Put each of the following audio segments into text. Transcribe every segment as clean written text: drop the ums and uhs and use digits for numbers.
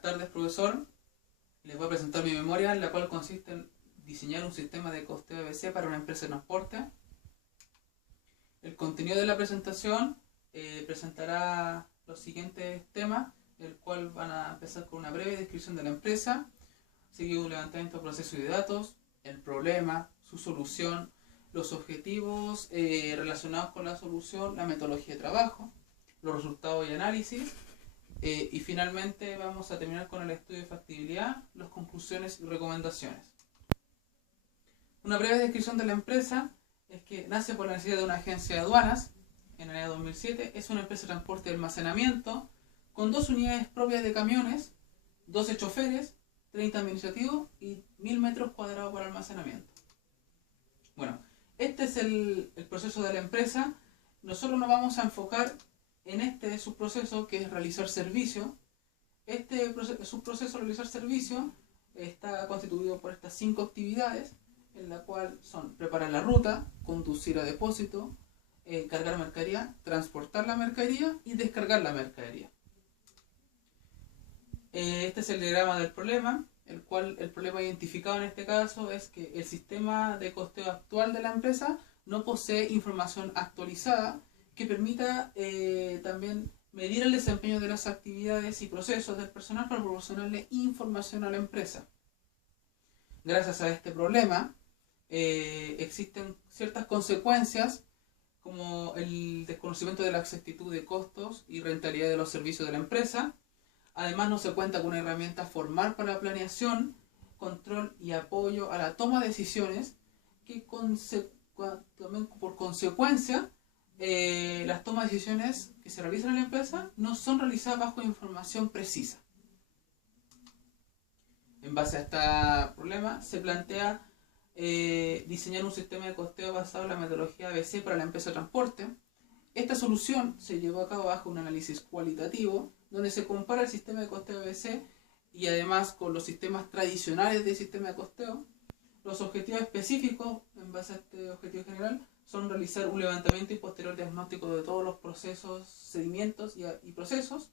Buenas tardes, profesor. Les voy a presentar mi memoria, la cual consiste en diseñar un sistema de costeo ABC para una empresa de transporte. El contenido de la presentación presentará los siguientes temas, el cual van a empezar con una breve descripción de la empresa, seguido un levantamiento de procesos y de datos, el problema, su solución, los objetivos relacionados con la solución, la metodología de trabajo, los resultados y análisis, y finalmente vamos a terminar con el estudio de factibilidad, las conclusiones y recomendaciones. Una breve descripción de la empresa es que nace por la necesidad de una agencia de aduanas en el año 2007. Es una empresa de transporte y almacenamiento con 2 unidades propias de camiones, 12 choferes, 30 administrativos y 1000 metros cuadrados para almacenamiento. Bueno, este es el proceso de la empresa. Nosotros nos vamos a enfocar en este subproceso, que es realizar servicio. Este subproceso de realizar servicio está constituido por estas 5 actividades, en la cual son preparar la ruta, conducir a depósito, cargar mercadería, transportar la mercadería y descargar la mercadería. Este es el diagrama del problema, el cual el problema identificado en este caso es que el sistema de costeo actual de la empresa no posee información actualizada que permita también medir el desempeño de las actividades y procesos del personal para proporcionarle información a la empresa. Gracias a este problema existen ciertas consecuencias como el desconocimiento de la exactitud de costos y rentabilidad de los servicios de la empresa. Además, no se cuenta con una herramienta formal para la planeación, control y apoyo a la toma de decisiones, que también por consecuencia las tomas de decisiones que se realizan en la empresa no son realizadas bajo información precisa. En base a este problema se plantea diseñar un sistema de costeo basado en la metodología ABC para la empresa de transporte. Esta solución se llevó a cabo bajo un análisis cualitativo, donde se compara el sistema de costeo ABC y además con los sistemas tradicionales de sistema de costeo. Los objetivos específicos, en base a este objetivo general, son realizar un levantamiento y posterior diagnóstico de todos los procesos, seguimientos y procesos,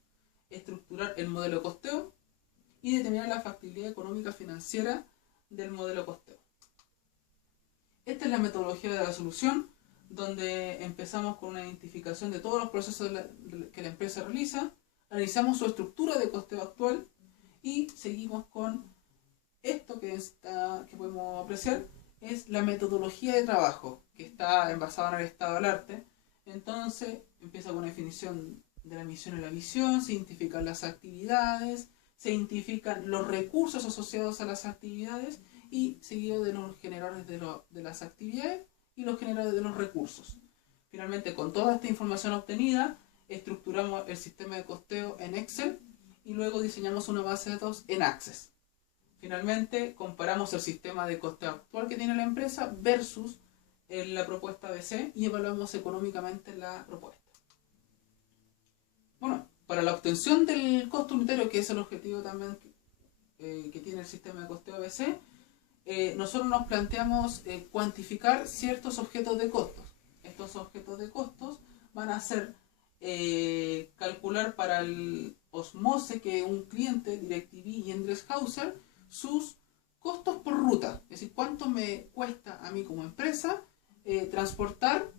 estructurar el modelo de costeo y determinar la factibilidad económica financiera del modelo de costeo. Esta es la metodología de la solución, donde empezamos con una identificación de todos los procesos que la empresa realiza, analizamos su estructura de costeo actual y seguimos con esto que podemos apreciar, es la metodología de trabajo, que está basada en el estado del arte. Entonces empieza con una definición de la misión y la visión, se identifican las actividades, se identifican los recursos asociados a las actividades y seguido de los generadores de las actividades y los generadores de los recursos. Finalmente, con toda esta información obtenida, estructuramos el sistema de costeo en Excel y luego diseñamos una base de datos en Access. Finalmente, comparamos el sistema de costeo actual que tiene la empresa versus la propuesta ABC y evaluamos económicamente la propuesta. Bueno, para la obtención del costo unitario, que es el objetivo también que tiene el sistema de costeo ABC, nosotros nos planteamos cuantificar ciertos objetos de costos. Estos objetos de costos van a ser calcular para el Osmose, que es un cliente, DirecTV y Endreshauser, sus costos por ruta. Es decir, cuánto me cuesta a mí como empresa transportar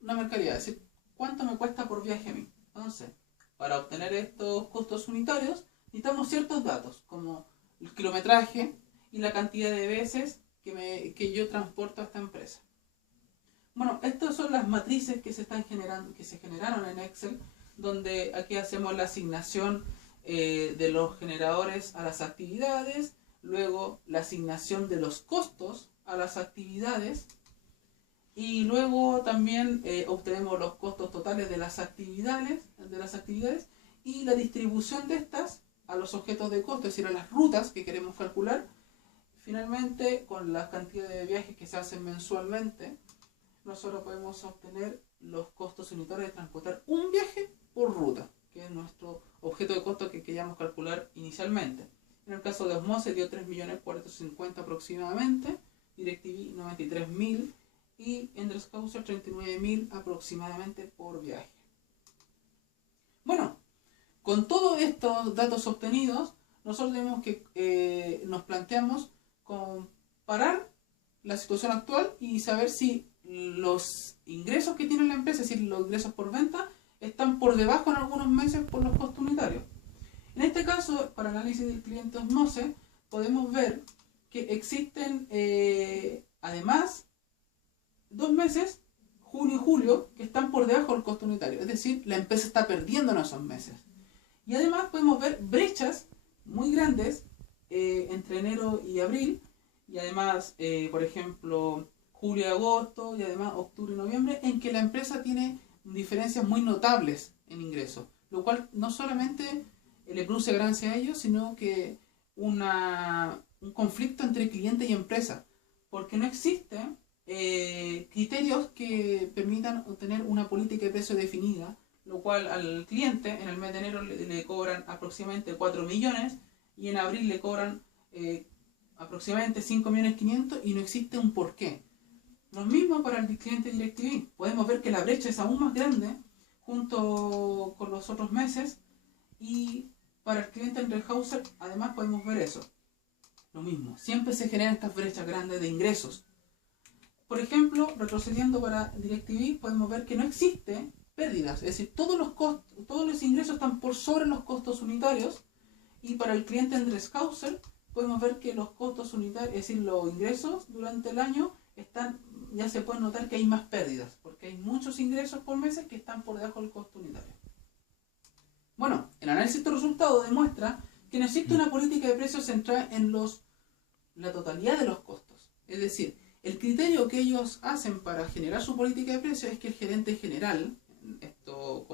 una mercadería. Es decir, cuánto me cuesta por viaje a mí. Entonces, para obtener estos costos unitarios, necesitamos ciertos datos, como el kilometraje y la cantidad de veces que yo transporto a esta empresa. Bueno, estas son las matrices que se generaron en Excel, donde aquí hacemos la asignación de los generadores a las actividades, luego la asignación de los costos a las actividades, y luego también obtenemos los costos totales de las actividades y la distribución de estas a los objetos de costo, es decir, a las rutas que queremos calcular. Finalmente, con las cantidades de viajes que se hacen mensualmente, nosotros podemos obtener los costos unitarios de transportar un viaje por ruta, que es nuestro objeto de costo que queríamos calcular inicialmente. En el caso de Osmose dio 3.450.000 aproximadamente, DirecTV 93.000 y Endreshauser 39.000 aproximadamente por viaje. Bueno, con todos estos datos obtenidos, nosotros tenemos que nos planteamos comparar la situación actual y saber si los ingresos que tiene la empresa, es decir, los ingresos por venta, están por debajo en algunos meses por los costos unitarios. En este caso, para análisis del cliente Osmose, podemos ver que existen además 2 meses, junio y julio, que están por debajo del costo unitario. Es decir, la empresa está perdiendo en esos meses. Y además podemos ver brechas muy grandes entre enero y abril, y además, por ejemplo, julio y agosto, y además octubre y noviembre, en que la empresa tiene diferencias muy notables en ingresos, lo cual no solamente le produce ganancia a ellos, sino que un conflicto entre cliente y empresa, porque no existen criterios que permitan obtener una política de precio definida, lo cual al cliente en el mes de enero le cobran aproximadamente 4 millones y en abril le cobran aproximadamente 5.500.000 y no existe un porqué. Lo mismo para el cliente DirecTV. Podemos ver que la brecha es aún más grande junto con los otros meses, y para el cliente Endreshauser además podemos ver eso. Lo mismo, siempre se generan estas brechas grandes de ingresos. Por ejemplo, retrocediendo para DirecTV, podemos ver que no existe pérdidas, es decir, todos los ingresos están por sobre los costos unitarios, y para el cliente Endreshauser podemos ver que los costos unitarios, es decir, los ingresos durante el año ya se puede notar que hay más pérdidas, porque hay muchos ingresos por meses que están por debajo del costo unitario. Bueno, el análisis de resultados demuestra que no existe una política de precios centrada en la totalidad de los costos. Es decir, el criterio que ellos hacen para generar su política de precios es que el gerente general, esto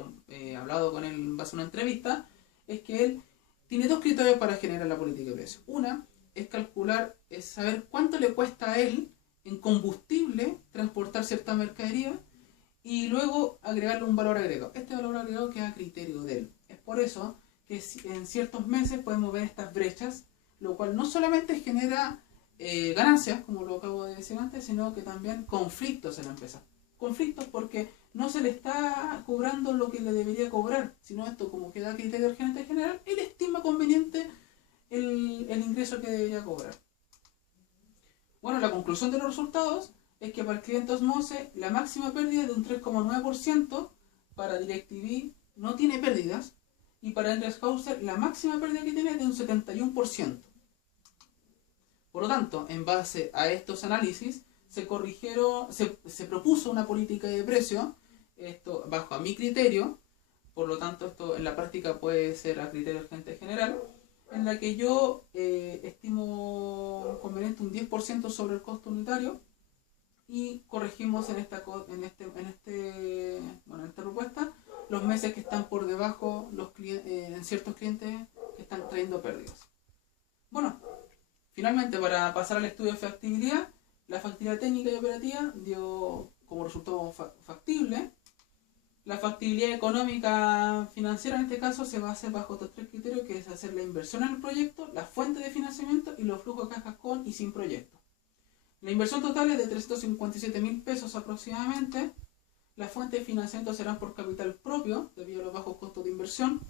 hablado con él en base a una entrevista, es que él tiene 2 criterios para generar la política de precios. Una es saber cuánto le cuesta a él en combustible transportar cierta mercadería, y luego agregarle un valor agregado. Este valor agregado queda a criterio de él. Es por eso que en ciertos meses podemos ver estas brechas, lo cual no solamente genera ganancias, como lo acabo de decir antes, sino que también conflictos en la empresa. Conflictos porque no se le está cobrando lo que le debería cobrar, sino esto, como queda a criterio del gerente general, él estima conveniente el ingreso que debería cobrar. Bueno, la conclusión de los resultados es que para el cliente Osmose la máxima pérdida es de un 3,9%, para DirecTV no tiene pérdidas, y para Endreshauser la máxima pérdida que tiene es de un 71%. Por lo tanto, en base a estos análisis, se propuso una política de precio, esto bajo a mi criterio, por lo tanto esto en la práctica puede ser a criterio del gerente general, en la que yo estimo conveniente un 10% sobre el costo unitario, y corregimos en esta propuesta los meses que están por debajo en ciertos clientes que están trayendo pérdidas. Bueno, finalmente, para pasar al estudio de factibilidad, la factibilidad técnica y operativa dio como resultado factible. La factibilidad económica financiera en este caso se va a hacer bajo estos 3 criterios, que es hacer la inversión en el proyecto, la fuente de financiamiento y los flujos de cajas con y sin proyecto. La inversión total es de 357.000 pesos aproximadamente. Las fuentes de financiamiento serán por capital propio, debido a los bajos costos de inversión.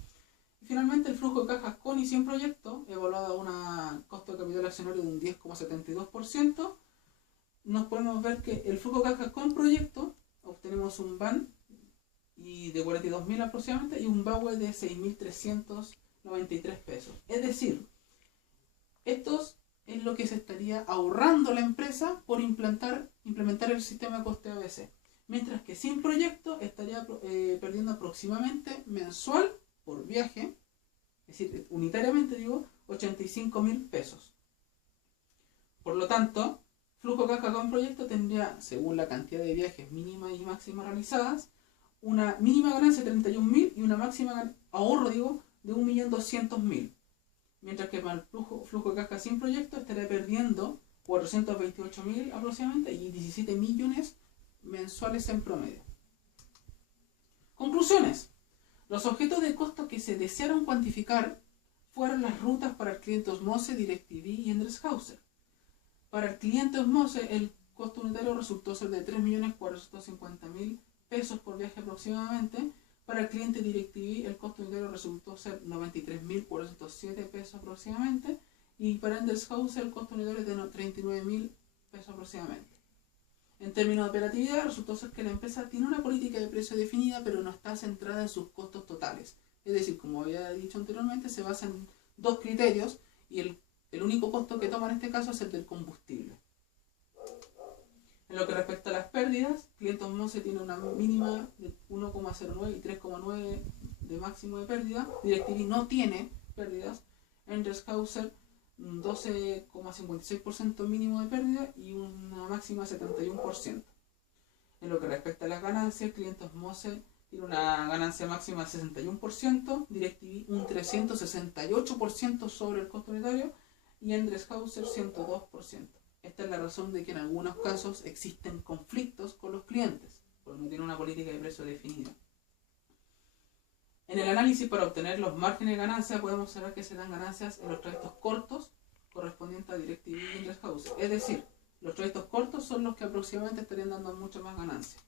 Y finalmente el flujo de cajas con y sin proyecto, evaluado a un costo de capital accionario de un 10,72%. Nos podemos ver que el flujo de cajas con proyecto, obtenemos un BAN de 42.000 aproximadamente y un BAWE de 6.393 pesos. Es decir, estos es lo que se estaría ahorrando la empresa por implementar el sistema de costeo ABC. Mientras que sin proyecto estaría perdiendo aproximadamente mensual por viaje, es decir, unitariamente digo, 85.000 pesos. Por lo tanto, flujo de caja con proyecto tendría, según la cantidad de viajes mínimas y máximas realizadas, una mínima ganancia de 31.000 y una máxima ahorro, de 1.200.000. Mientras que para el flujo de caja sin proyecto estaría perdiendo 428.000 aproximadamente y 17 millones mensuales en promedio. Conclusiones. Los objetos de costo que se desearon cuantificar fueron las rutas para el cliente Osmose, DirecTV y Endreshauser. Para el cliente Osmose el costo unitario resultó ser de 3.450.000 pesos por viaje aproximadamente. Para el cliente DirecTV el costo unitario resultó ser 93.407 pesos aproximadamente, y para Enders el costo unitario es de 39.000 pesos aproximadamente. En términos de operatividad, resultó ser que la empresa tiene una política de precio definida, pero no está centrada en sus costos totales. Es decir, como había dicho anteriormente, se basa en dos criterios, y el único costo que toma en este caso es el del combustible. En lo que respecta a las pérdidas, Clientes Mose tiene una mínima de 1,09 y 3,9 de máximo de pérdida. DirecTV no tiene pérdidas. Enders 12,56% mínimo de pérdida y una máxima de 71%. En lo que respecta a las ganancias, Clientes Mose tiene una ganancia máxima de 61%, DirecTV un 368% sobre el costo unitario y Endreshauser 102%. Esta es la razón de que en algunos casos existen conflictos con los clientes, porque no tienen una política de precio definida. En el análisis para obtener los márgenes de ganancia podemos observar que se dan ganancias en los trayectos cortos correspondientes a DirecTV y Endreshauser. Es decir, los trayectos cortos son los que aproximadamente estarían dando mucha más ganancia.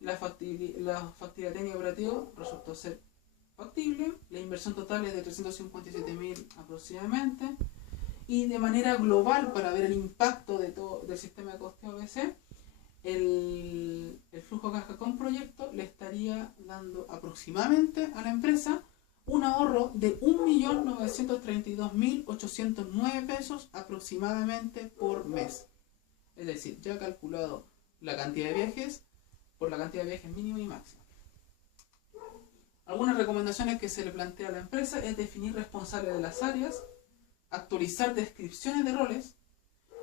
La factibilidad técnica operativa resultó ser factible. La inversión total es de 357.000 aproximadamente. Y de manera global, para ver el impacto de todo del sistema de costeo ABC, el flujo caja con proyecto le estaría dando aproximadamente a la empresa un ahorro de 1.932.809 pesos aproximadamente por mes. Es decir, ya calculado la cantidad de viajes por la cantidad de viajes mínima y máxima. Algunas recomendaciones que se le plantea a la empresa es definir responsables de las áreas, actualizar descripciones de roles,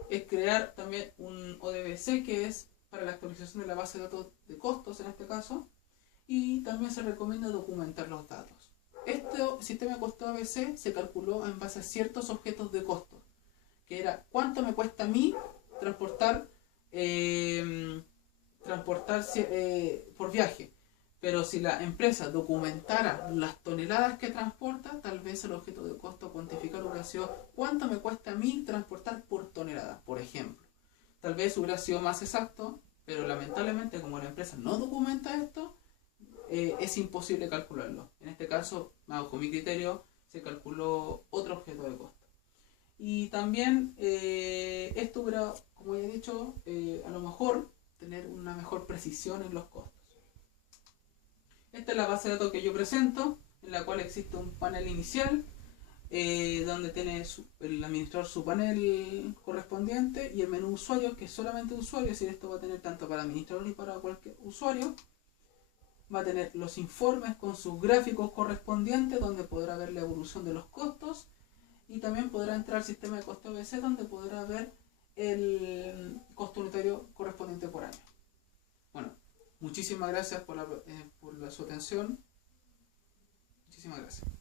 es crear también un ODBC, que es para la actualización de la base de datos de costos en este caso, y también se recomienda documentar los datos. Este sistema de costeo ABC se calculó en base a ciertos objetos de costo, que era cuánto me cuesta a mí transportar por viaje. Pero si la empresa documentara las toneladas que transporta, tal vez el objeto de costo a cuantificar hubiera sido cuánto me cuesta a mí transportar por tonelada, por ejemplo. Tal vez hubiera sido más exacto, pero lamentablemente como la empresa no documenta esto, es imposible calcularlo. En este caso, bajo mi criterio, se calculó otro objeto de costo. Y también esto hubiera, como ya he dicho, a lo mejor tener una mejor precisión en los costos. Esta es la base de datos que yo presento, en la cual existe un panel inicial, donde tiene el administrador su panel correspondiente y el menú usuario, que es solamente usuario, es decir, esto va a tener tanto para administrador y para cualquier usuario. Va a tener los informes con sus gráficos correspondientes, donde podrá ver la evolución de los costos, y también podrá entrar al sistema de costeo ABC, donde podrá ver el costo unitario correspondiente por año. Bueno, muchísimas gracias por su atención. Muchísimas gracias.